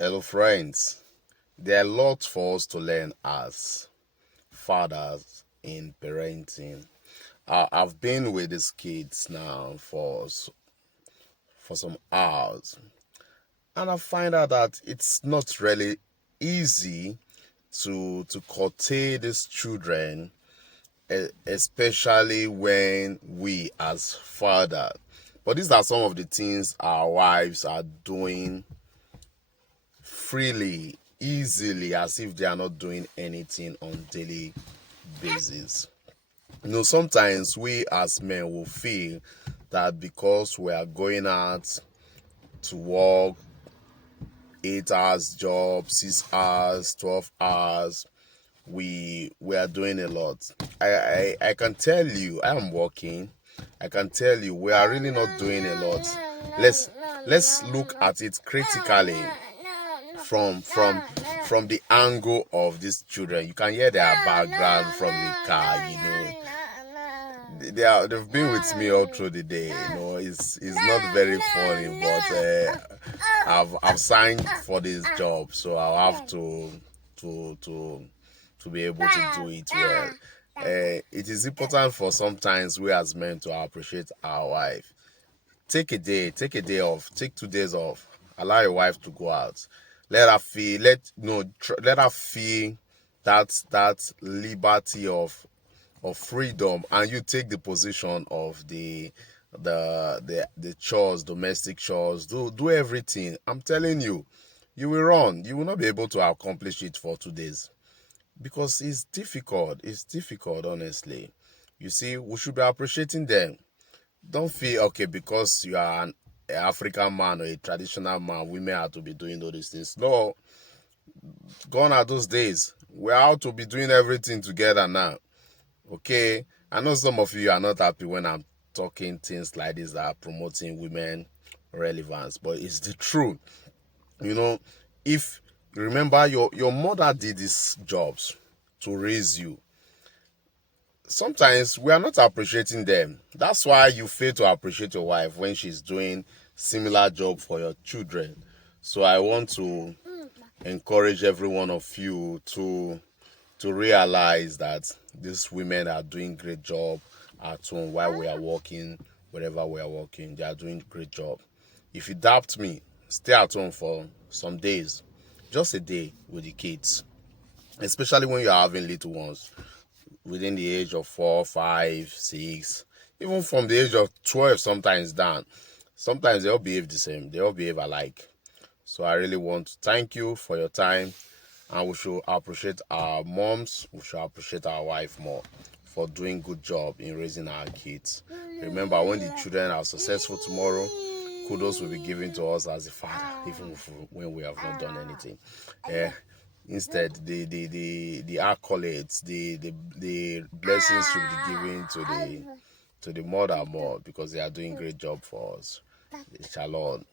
Hello, friends. There are lots for us to learn as fathers in parenting. I've been with these kids now for some hours, and I find out that it's not really easy to curtail these children, especially when we as father. But these are some of the things our wives are doing freely, easily, as if they are not doing anything on daily basis. Sometimes we as men will feel that because we are going out to work 8 hours job, 6 hours, 12 hours, we are doing a lot. I can tell you I am working. I can tell you we are really not doing a lot. Let's look at it critically from the angle of these children. You can hear their background from the car. They've been with me all through the day. It's not very funny, but I've signed for this job, so I'll have to be able to do it well. It is important for sometimes we as men to appreciate our wife. Take a day off, take 2 days off. Allow your wife to go out. Let her feel that liberty of freedom, and you take the position of the chores, domestic chores. Do everything. I'm telling you, you will run. You will not be able to accomplish it for 2 days because it's difficult. It's difficult, honestly. You see, we should be appreciating them. Don't feel okay because you are an African man or a traditional man, women have to be doing all these things. No, gone are those days. We're out to be doing everything together now. Okay, I know some of you are not happy when I'm talking things like this that are promoting women relevance, but it's the truth. If you remember, your mother did these jobs to raise you. Sometimes we are not appreciating them. That's why you fail to appreciate your wife when she's doing similar job for your children. So I want to encourage every one of you to realize that these women are doing great job at home while we are working, wherever we are working. They are doing great job. If you doubt me, stay at home for some days, just a day with the kids, especially when you are having little ones within the age of 4, 5, 6, even from the age of 12 sometimes down. Sometimes they all behave the same. They all behave alike. So I really want to thank you for your time, and we should appreciate our moms. We should appreciate our wife more for doing good job in raising our kids. Remember, when the children are successful tomorrow, kudos will be given to us as a father, even when we have not done anything. Instead, the accolades, the blessings should be given to the mother more, because they are doing great job for us. Shalom.